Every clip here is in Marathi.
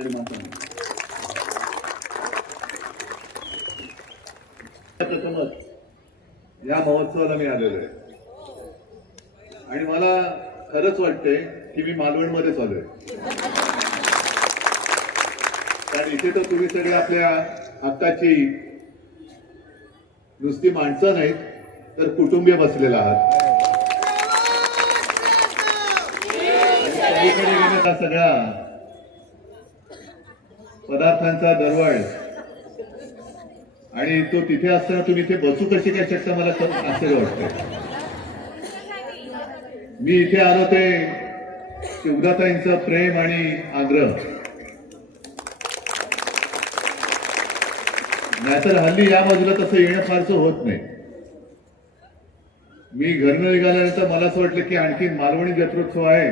मंडळी माता प्रथमच या महोत्सवाला मी आलेलो आहे आणि मला खरंच वाटते की मी मालवणमध्येच आलोय, कारण इथे तर तुम्ही सगळे आपल्या हक्काची नुसती माणसं नाहीत तर कुटुंबीय बसलेला आहात. सगळीकडे गेलेला सगळा पदार्थांचा दरवळ आणि तो तिथे असताना तुम्ही इथे बसू कशी काय शकता मला आश्चर्य वाटतं. मी इथे आलो ते शिवदाताईंचं प्रेम आणि आग्रह, नाहीतर हल्ली या बाजूला तसं येणं फारसं होत नाही. मी घरनं निघाल्यानंतर मला असं वाटलं की आणखीन मालवणी जत्रोत्सव आहे,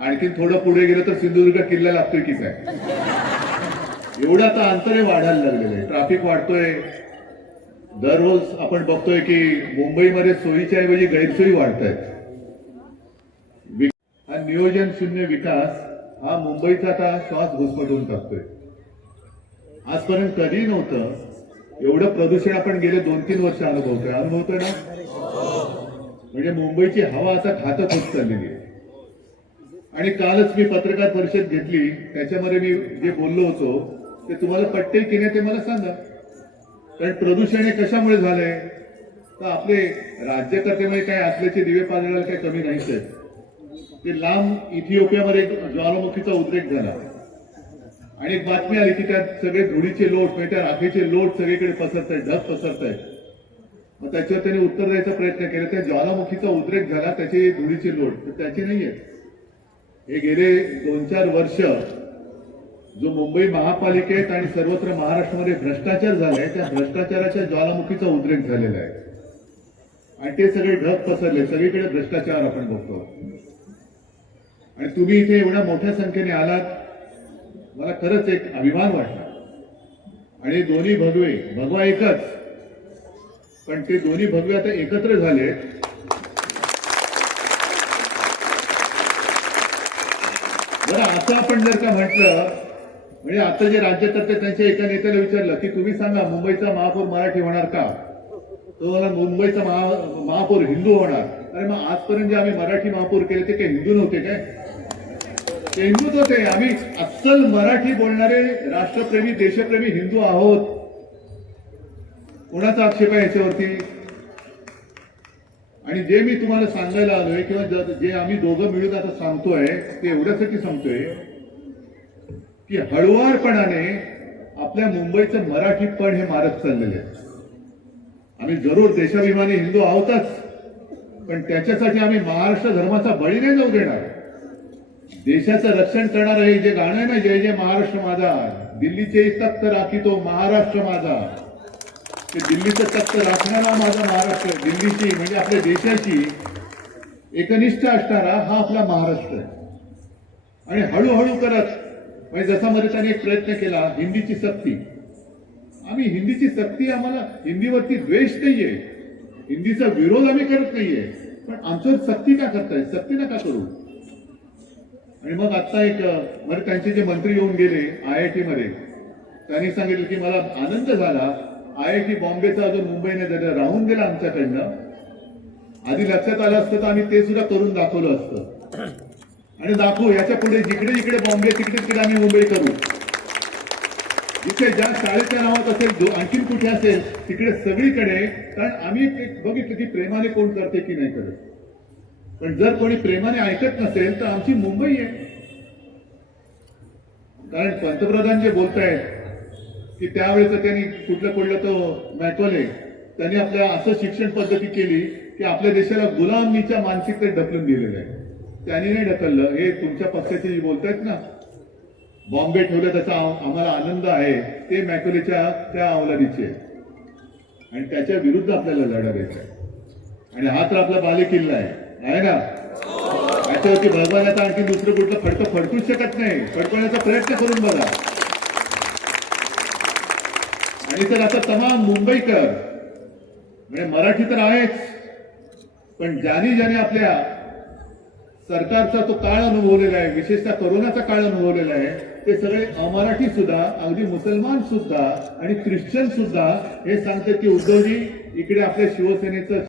आणखीन थोडं पुढे गेलं तर सिंधुदुर्ग किल्ला लागतोय की काय, एवढं आता अंतरे वाढायला लागलेलं आहे. ट्रॅफिक वाढतोय, दररोज आपण बघतोय की मुंबईमध्ये सोयीच्या ऐवजी गैरसोयी वाढत आहेत. हा नियोजन शून्य विकास हा मुंबईचा आता श्वास घुसमटून टाकतोय. आजपर्यंत कधी नव्हतं एवढं प्रदूषण आपण गेले 2-3 वर्ष अनुभवतोय ना. म्हणजे मुंबईची हवा आता घातक होत चाललेली आहे. आणि कालच मी पत्रकार परिषद घेतली, त्याच्यामध्ये मी जे बोललो होतो ते तुम्हाला पटते की नाही ते मला सांगा. कारण प्रदूषण हे कशामुळे झालंय तर आपले राज्यकर्तेमध्ये काय असल्याचे दिवे पाजळायला काही कमी नाहीच आहे. ते लांब इथिओपियामध्ये ज्वालामुखीचा उद्रेक झाला आणि एक बातमी आली की त्यात सगळे धुळीचे लोट म्हणजे त्या राखेचे लोट सगळीकडे पसरत आहेत, ढग पसरत आहेत. मग त्याच्यावर त्यांनी उत्तर द्यायचा प्रयत्न केला. त्या ज्वालामुखीचा उद्रेक झाला त्याचे धुळीचे लोट तर त्याचे नाहीये. हे गेले 2-4 वर्ष जो मुंबई महापालिकेत आणि सर्वत्र महाराष्ट्रामध्ये भ्रष्टाचार झालाय, त्या भ्रष्टाचाराच्या ज्वालामुखीचा उद्रेक झालेला आहे आणि ते सगळे ढग पसरले, सगळीकडे भ्रष्टाचार आपण बघतो. आणि तुम्ही इथे एवढ्या मोठ्या संख्येने आलात, मला खरंच एक अभिमान वाटला. आणि दोन्ही भगवा एकच, पण ते दोन्ही भगवे आता एकत्र झाले. बरं, असं आपण जर का म्हटलं, म्हणजे आता जे राज्यकर्ते त्यांच्या एका नेत्याला विचारलं की तुम्ही सांगा मुंबईचा महापौर मराठी होणार का, तो मला मुंबईचा महापौर हिंदू होणार. अरे मग आजपर्यंत जे आम्ही मराठी महापौर केले ते काही हिंदू नव्हते काय? ते हिंदूच होते. आम्ही अस्सल मराठी बोलणारे राष्ट्रप्रेमी देशप्रेमी हिंदू आहोत. कोणाचा आक्षेप आहे याच्यावरती? आणि जे मी तुम्हाला सांगायला आलोय किंवा जे आम्ही दोघं मिळून आता सांगतोय ते एवढ्यासाठी सांगतोय की हळुवारपणाने आपल्या मुंबईचं मराठीपण हे मारत चाललेले आहे. आम्ही जरूर देशाभिमानी हिंदू आहोतच, पण त्याच्यासाठी आम्ही महाराष्ट्र धर्माचा बळी नाही जाऊ देणार. देशाचं रक्षण करणारं हे जे गाणं आहे ना, जय जय महाराष्ट्र माझा, दिल्लीचे तख्त राखीतो महाराष्ट्र माझा, ते दिल्लीचं तख्त राखणारा माझा महाराष्ट्र, दिल्लीची म्हणजे आपल्या देशाची एकनिष्ठ असणारा हा आपला महाराष्ट्र आहे. आणि हळूहळू करत म्हणजे जसा मध्ये त्याने एक प्रयत्न केला हिंदीची सक्ती. आम्ही हिंदीची सक्ती, आम्हाला हिंदीवरती द्वेष नाहीये, हिंदीचा विरोध आम्ही करत नाहीये, पण आमच्यावर सक्ती का करताय? सक्ती नका करू. आणि मग आता एक बरं त्यांचे जे मंत्री येऊन गेले IIT मध्ये, त्यांनी सांगितलं की मला आनंद झाला IIT बॉम्बेचा अजून मुंबईने राहून गेला आमच्याकडनं. आधी लक्षात आलं असतं तर आम्ही ते सुद्धा करून दाखवलं असतं आणि दाखवू. याच्या पुढे जिकडे जिकडे बॉम्बे तिकडे तिकडे आम्ही मुंबई करू. जिथे ज्या शाळेच्या नावात असेल, आणखीन कुठे असेल तिकडे सगळीकडे. कारण आम्ही बघितलं की प्रेमाने कोण करते की नाही करत, पण जर कोणी प्रेमाने ऐकत नसेल तर आमची मुंबई आहे. कारण पंतप्रधान जे बोलतायत की त्यावेळेस त्यांनी कुठलं तो मॅकॉले त्यांनी आपल्या असं शिक्षण पद्धती केली की आपल्या देशाला गुलामीच्या मानसिकतेत ढकलून दिलेलं आहे. त्यांनी नाही ढकललं. हे तुमच्या पक्षाचे जे बोलतायत ना, बॉम्बे ठेवलं त्याचा आम्हाला आनंद आहे, ते मॅकॉलेच्या त्या अवलादीचे आणि त्याच्या विरुद्ध आपल्याला लढा द्यायचा आहे. आणि हा तर आपला बालेकिल्ला आहे ना. याच्यावरती भगवानाचा आणखी दुसरं कुठलं फडकं फडकूच शकत नाही. फडकवण्याचा प्रयत्न करून बघा. आणि तर आता तमाम मुंबईकर म्हणजे मराठी तर आहेच, पण ज्याने आपल्या सरकारचा तो काळ अनुभवलेला आहे, विशेषतः कोरोनाचा काळ अनुभवलेला आहे, ते सगळे अमराठी सुद्धा, अगदी मुसलमान सुद्धा आणि ख्रिश्चन सुद्धा हे सांगतात की उद्धवजी इकडे आपल्या शिवसेनेचं